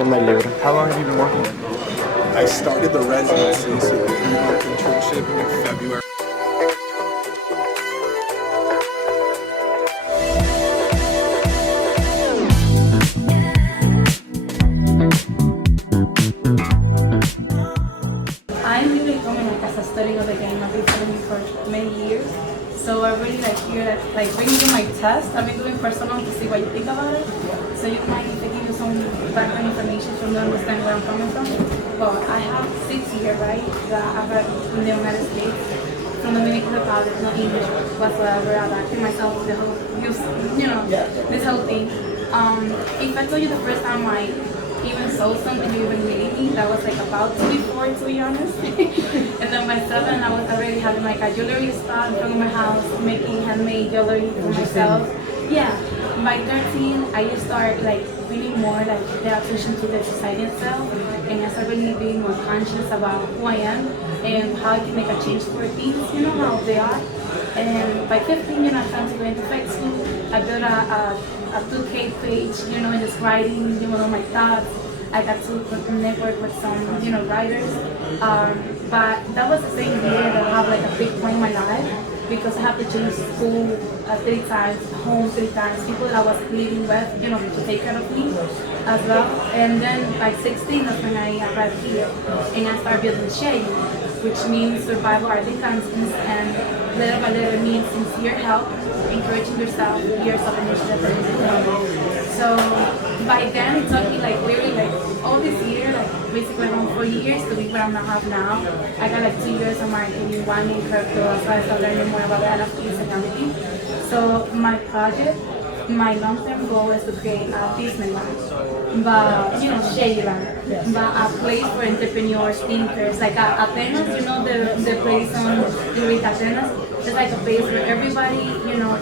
en el libro. How long have you been working? I started the residency, so the 3-month internship in February. I'm really coming like as a studying of the game. I've been studying for many years. So I really like hear that, like bringing you my test. I've been doing personal to see what you think about it. So you might need to give you some background information from to understand where I'm coming from. Well, I have 6 years, right, that I've been in the United States. From the Dominican Republic, no English whatsoever. Adapting myself to the whole, this whole thing. If I told you the first time I even sold something, you even believe me, that was like about 2 before, to be honest. And then by 7, I was already having like a jewelry store in front of my house, making handmade jewelry for myself. Yeah, by 13, I just started like really more like the attention to the society itself, and I started really being more conscious about who I am and how I can make a change for things, how they are. And by 15, I started to go into fake school. I built a 2K page, and just writing, my thoughts. I got to network with some, writers. But that was the same year that I have like a big point in my life, because I have to change school 3 times, home 3 times, people that I was living with, to take care of me as well. And then by 16, that's when I arrived here, and I started building shade, which means survival art and constants, and little by little means sincere help, encouraging yourself, years of initiative and everything. So by then, it took me like really like all this year, like basically around 4 years to be where I'm at now. I got like 2 years of marketing, 1 in crypto, so I started learning more about the NFTs and everything. So my project, my long-term goal is to create a Disneyland, but Shayland, but a place for entrepreneurs, thinkers, like Atenas, the place on Greek Atenas. It's like a place where everybody,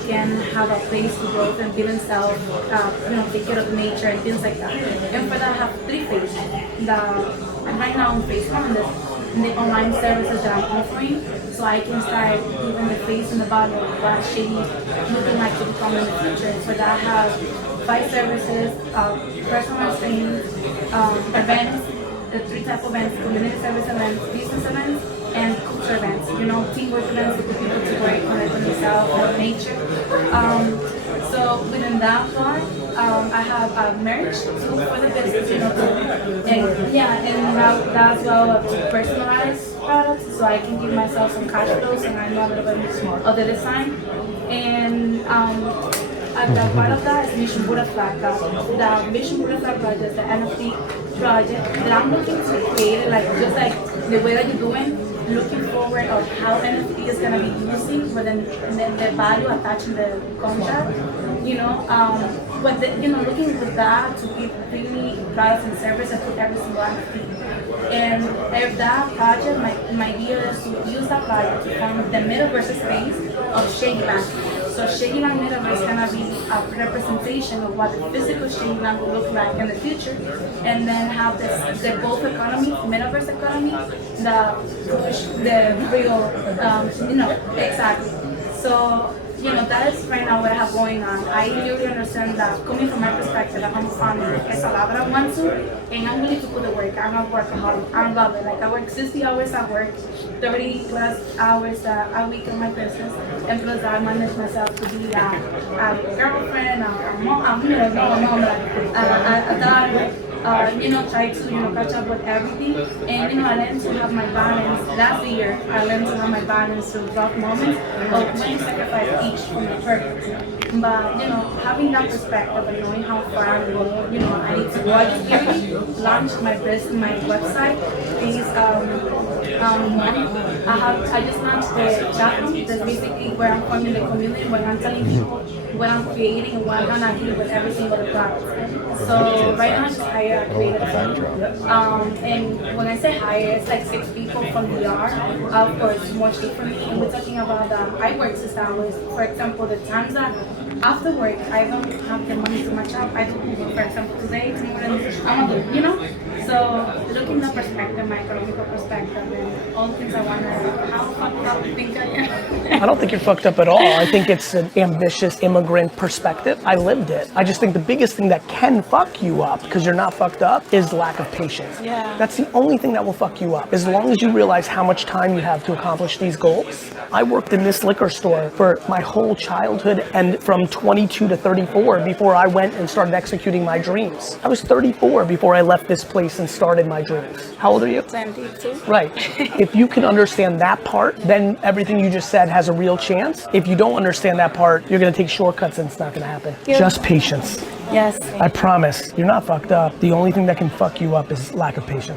can have a place to grow and be themselves, take care of nature and things like that. And for that, I have 3 phases. I'm right now on phase 1, the online services that I'm offering, so I can start giving the face and the body of what Shady looking like to become in the future. For that, I have 5 services, personal trainings, events, the 3 type of events: community service events, business events, and culture events, teamwork events with the people to work, connect with themselves and nature. So within that part, I have merch too for the business, and that as well personalized products, so I can give myself some cash flows and I know a little bit of the design. And the part of that is Mission Buddha Flag. The Mission Buddha Flag project is the NFT project that I'm looking to create, like just like the way that you're doing, looking forward of how NFT is gonna be using, but then the value attached to the contract, but looking with that to give really products and services to every single NFT. And if that project, my idea is to use that project to form the metaverse space of Shakeland. So Shakeland Metaverse is gonna be a representation of what the physical Shakeland will look like in the future, and then have the both economy, metaverse economy, the real, exactly. So that is right now what I have going on. I really understand that coming from my perspective, I'm a farmer. It's a lot that I want to, and I'm willing to put the work. I'm a workaholic. I love it. Like I work 60 hours at work, 30 plus hours a week on my business, and plus I manage myself to be a girlfriend, a mom, a daughter. Try to, catch up with everything. And, I learned to have my balance. Last year, I learned to have my balance through rough moments of when to sacrifice each for my purpose. But, having that perspective and knowing how far I'm going, I need to go. I just really launched my business, my website. Is I just launched the chat room. That's basically where I'm forming the community, where I'm telling people what I'm creating and what I'm gonna do with every single product. So right now I just hire a creative team. And when I say hire, it's like 6 people from the yard. Of course, more cheap for me. And we're talking about I work 6 hours. For example, the times that after work, I don't have the money to match up. I do Uber, for example, today, tomorrow, I'm a do, you know? So looking at perspective, my economical perspective, and all the things I want to, how fucked up do you think I am? I don't think you're fucked up at all. I think it's an ambitious immigrant perspective. I lived it. I just think the biggest thing that can fuck you up, because you're not fucked up, is lack of patience. Yeah. That's the only thing that will fuck you up. As long as you realize how much time you have to accomplish these goals. I worked in this liquor store for my whole childhood and from 22 to 34 before I went and started executing my dreams. I was 34 before I left this place and started my dreams. How old are you? 22. Right. If you can understand that part, then everything you just said has a real chance. If you don't understand that part, you're gonna take shortcuts and it's not gonna happen. Yeah. Just patience. Yes. I promise, you're not fucked up. The only thing that can fuck you up is lack of patience.